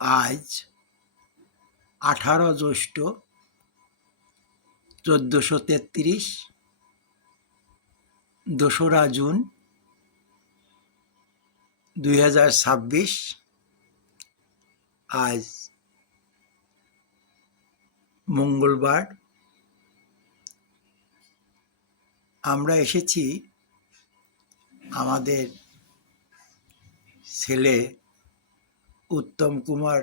আজ 18 জ্যৈষ্ঠ 1433, 2রা জুন 2026। আজ মঙ্গলবার। আমরা এসেছি আমাদের ছেলে উত্তম কুমার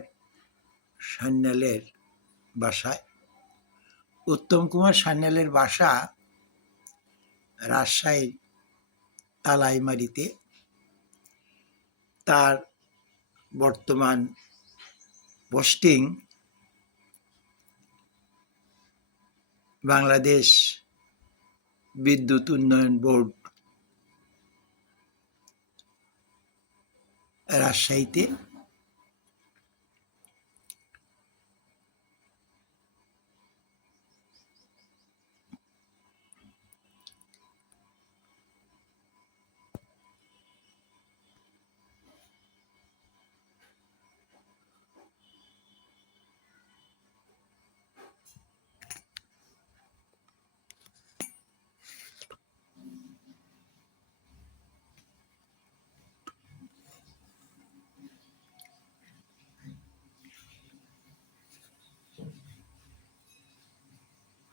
সান্যালের বাসায়। উত্তম কুমার সান্যালের বাসা রাজশাহীর তালাইমারিতে। তার বর্তমান পোস্টিং বাংলাদেশ বিদ্যুৎ উন্নয়ন বোর্ড, রাজশাহীতে।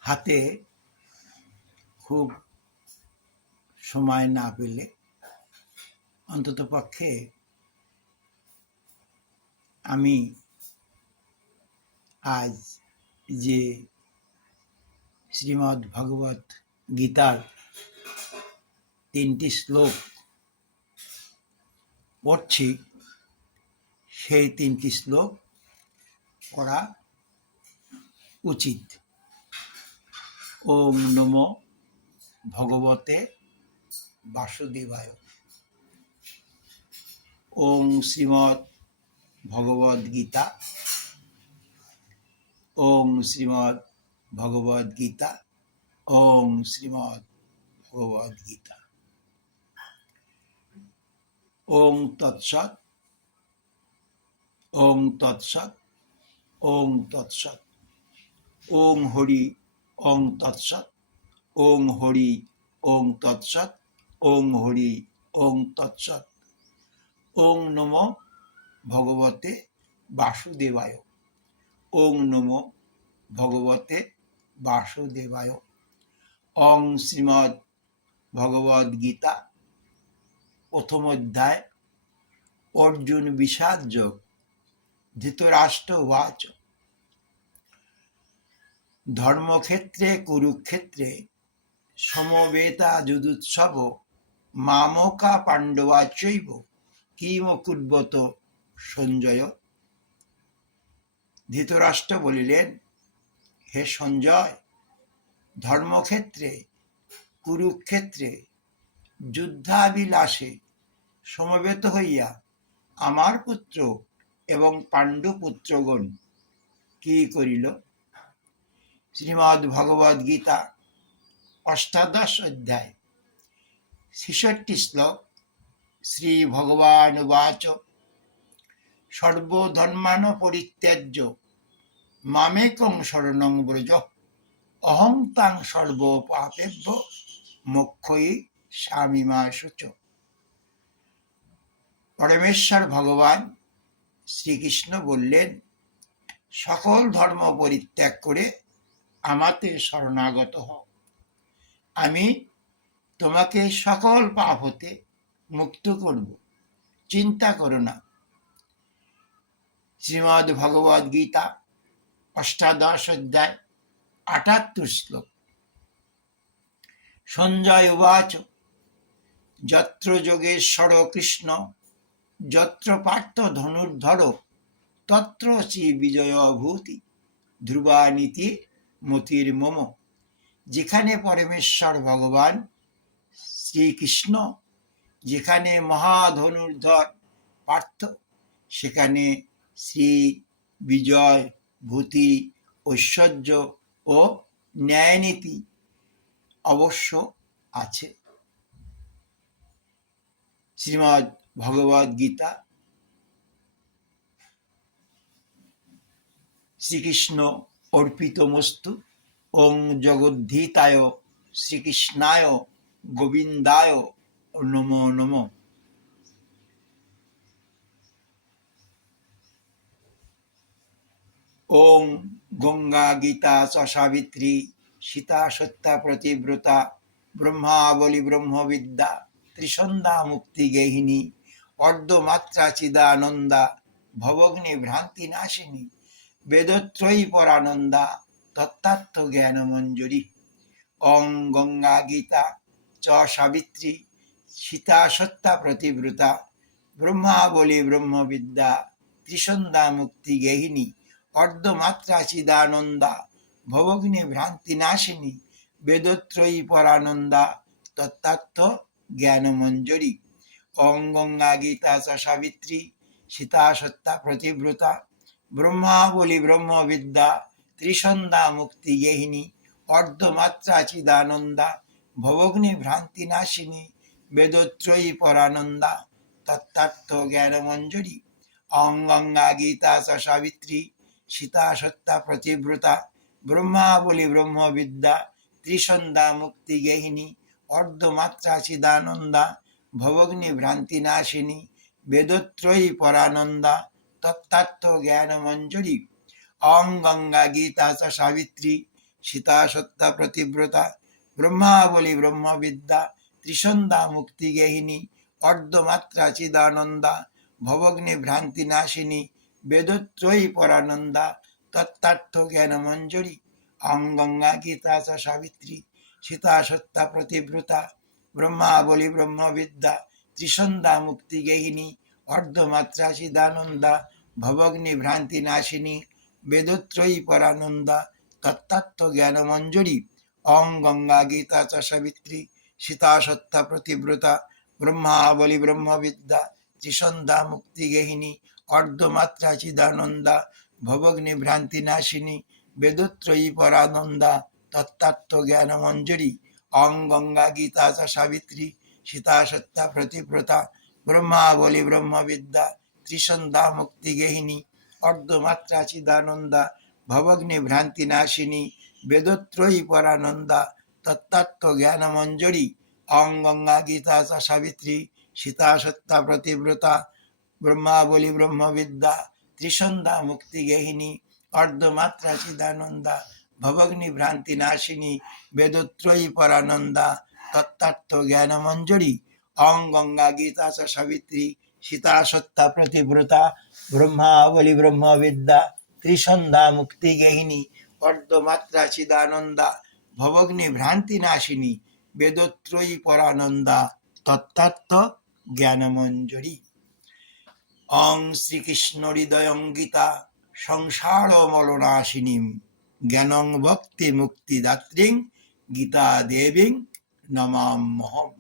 হাতে খুব সময় না পেলে অন্ততপক্ষে আমি আজ যে শ্রীমদ্ ভগবত গীতার 3টি শ্লোক পড়ছি, সেই 3টি শ্লোক পড়া উচিত। ওম নমো ভগবতে বাসুদেবায়। ওম শ্রীমদ্ ভগবদ গীতা। ওম শ্রীমদ্ ভগবদ গীতা। ওম শ্রীমদ্ ভগবদ গীতা। ওম তৎসৎ। ওম তৎসৎ। ওম তৎসৎ। ওম হরি ওম তৎসৎ। ওম হরি ওম তৎসৎ। ওম হরি ওম তৎসৎ। ওম নমো ভগবতে বাসুদেবায়। ওম নমো ভগবতে বাসুদেবায়। ওং শ্রীমদ্ ভগবদ গীতা, প্রথম অধ্যায়, অর্জুন বিষাদ যোগ। ধৃতরাষ্ট্র উবাচ ধর্মক্ষেত্রে কুরুক্ষেত্রে সমবেতা যুযুৎসব মামকা পাণ্ডবা চৈব কিম কুর্বত সঞ্জয়। ধৃতরাষ্ট্র বলিলেন, হে সঞ্জয়, ধর্মক্ষেত্রে কুরুক্ষেত্রে যুদ্ধাবিলাসে সমবেত হইয়া আমার পুত্র এবং পাণ্ডুপুত্রগণ কি করিল? শ্রীমদ্ ভগবদ গীতা 18 অধ্যায় 66 শ্লোক। শ্রী ভগবান উবাচ সর্বধর্মান পরিত্যাজ্য মামেকং শরণং ব্রজ অহং তাং সর্ব পাপেভ্য মোক্ষয়িষ্যামি মা শুচ। পরমেশ্বর ভগবান শ্রীকৃষ্ণ বললেন, সকল ধর্ম পরিত্যাগ করে আমাতে শরণাগত হও, আমি তোমাকে সকল পাপ হতে মুক্ত করব, চিন্তা করো না। শ্রীমদ্ ভগবদ গীতা 18 অধ্যায় 78 শ্লোক। সঞ্জয় উবাচ যত্র যোগেশ্বর কৃষ্ণ যত্র পার্থ ধনুর্ধর তত্র শ্রী বিজয় ভূতি ধ্রুবানীতি মতির মম। যেখানে পরমেশ্বর ভগবান শ্রীকৃষ্ণ, যেখানে মহাধনুর্ধর পার্থ, সেখানে শ্রী বিজয় ভূতি ঐশ্বর্য ও ন্যায়নীতি অবশ্য আছে। শ্রীমদ্ ভগবদ গীতা শ্রীকৃষ্ণ অর্পিতমস্তু। ওং জগদ্ধিতায় শ্রীকৃষ্ণায় গোবিন্দায় নমো নমঃ। ওং গঙ্গা গীতা চ সাবিত্রী সীতা সত্যা প্রতিব্রতা ব্রহ্মাবলী ব্রহ্মবিদ্যা ত্রিসন্ধ্যা মুক্তি গেহিনী অর্ধমাত্রা চিদানন্দা ভবগ্নি ভ্রান্তি নাশিনী বেদত্রয়ী পরানন্দা তত্ত্বার্থ জ্ঞান মঞ্জুরি। ওং গঙ্গা গীতা চ সাবিত্রী সীতা সত্যা প্রতিব্রতা ব্রহ্মাবলী ব্রহ্মবিদ্যা ত্রিসন্ধ্যা মুক্তি গেহিনী অর্ধমাত্রা চিদানন্দা ভবগ্নি ভ্রান্তি নাশিনী বেদত্রয়ী পরানন্দা তত্ত্বার্থ জ্ঞান মঞ্জুরি। ওং গঙ্গা গীতা চ সাবিত্রী সীতা সত্যা প্রতিব্রতা ব্রহ্মাবলী ব্রহ্মবিদ্যা ত্রিসন্ধ্যা মুক্তি গেহিনী অর্ধমাত্রা চিদানন্দা ভবগ্নি ভ্রান্তি নাশিনী বেদত্রয়ী পরানন্দা তত্ত্বার্থ জ্ঞান মঞ্জুরি। ওং গঙ্গা গীতা চ সাবিত্রী সীতা সত্যা প্রতিব্রতা ব্রহ্মাবলী ব্রহ্মবিদ্যা ত্রিসন্ধ্যা মুক্তি গেহিনী অর্ধমাত্রা চিদানন্দা ভবগ্নি ভ্রান্তি নাশিনী বেদত্রয়ী পরানন্দা তত্ত্বার্থ জ্ঞান মঞ্জুরি। ওং গঙ্গা গীতা চ সাবিত্রী সীতা সত্যা প্রতিব্রতা ব্রহ্মাবলী ব্রহ্মবিদ্যা ত্রিসন্ধ্যা মুক্তি গেহিনী অর্ধমাত্রা চিদানন্দা ভবগ্নি ভ্রান্তি নাশিনী বেদত্রয়ী পরানন্দা তত্ত্বার্থ জ্ঞান মঞ্জুরি। ওং গঙ্গা গীতা চ সাবিত্রী সীতা সত্যা প্রতিব্রতা ব্রহ্মাবলী ব্রহ্মবিদ্যা ত্রিসন্ধ্যা মুক্তি গেহিনী অর্ধমাত্রা চিদানন্দা ভবগ্নি ভ্রান্তি নাশিনী বেদত্রয়ী পরানন্দা তত্ত্বার্থ জ্ঞান মঞ্জুরি। ওং গঙ্গা গীতা চ সাবিত্রী সীতা সত্যা প্রতিব্রতা ব্রহ্মাবলী ব্রহ্মবিদ্যা ত্রিসন্ধ্যা মুক্তি গেহিনী অর্ধমাত্রা চিদানন্দা ভবগ্নি ভ্রান্তি নাশিনী বেদত্রয়ী পরানন্দা তত্ত্বার্থ জ্ঞান মঞ্জুরি। ওং গঙ্গা গীতা চ সাবিত্রী সীতা সত্যা প্রতিব্রতা ব্রহ্মাবলী ব্রহ্মবিদ্যা ত্রিসন্ধ্যা মুক্তি গেহিনী অর্ধমাত্রা চিদানন্দা ভবগ্নি ভ্রান্তি নাশিনী বেদত্রয়ী পরানন্দা তত্ত্বার্থ জ্ঞান মঞ্জুরি। ওং গঙ্গা গীতা চ সাবিত্রী সীতা সত্যা প্রতিব্রতা ব্রহ্মাবলী ব্রহ্মবিদ্যা ত্রিসন্ধ্যা মুক্তি গেহিনী অর্ধমাত্রা চিদানন্দা ভবগ্নি ভ্রান্তি নাশিনী বেদত্রয়ী পরানন্দা তত্ত্বার্থ জ্ঞান মঞ্জুরি। ওং গঙ্গা গীতা চ সাবিত্রী সীতা সত্যা প্রতিব্রতা ব্রহ্মাবলী ব্রহ্মবিদ্যা ত্রিসন্ধ্যা মুক্তি গেহিনী অর্ধমাত্রা চিদানন্দা ভবগ্নি ভ্রান্তি নাশিনী বেদত্রয়ী পরানন্দা তত্ত্বার্থ জ্ঞান মঞ্জুরি। ওং শ্রীকৃষ্ণ হৃদয়ং গীতা সংসার মলনাশিনীম জ্ঞানং ভক্তি মুক্তিদাত্রীং গীতা দেবীং নমাম্যহম।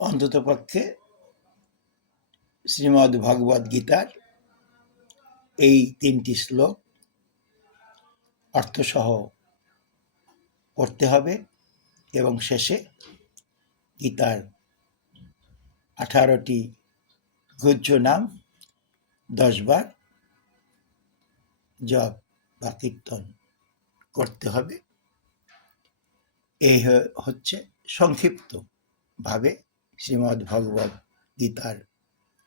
অন্ততপক্ষে শ্রীমদ্ ভগবদ গীতার এই 3টি শ্লোক অর্থসহ পড়তে হবে এবং শেষে গীতার 18টি গুহ্য নাম 10 বার জপ বা কীর্তন করতে হবে। এই হচ্ছে সংক্ষিপ্ত ভাবে শ্রীমদ্ ভগবদ গীতার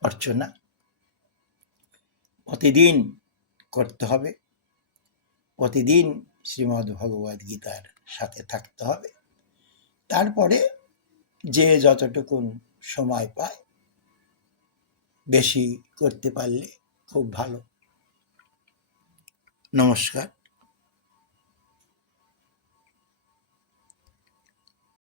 অর্চনা। প্রতিদিন করতে হবে, প্রতিদিন শ্রীমদ্ ভগবদ গীতার সাথে থাকতে হবে। তারপরে যে যতটুকুন সময় পায়, বেশি করতে পারলে খুব ভালো। নমস্কার।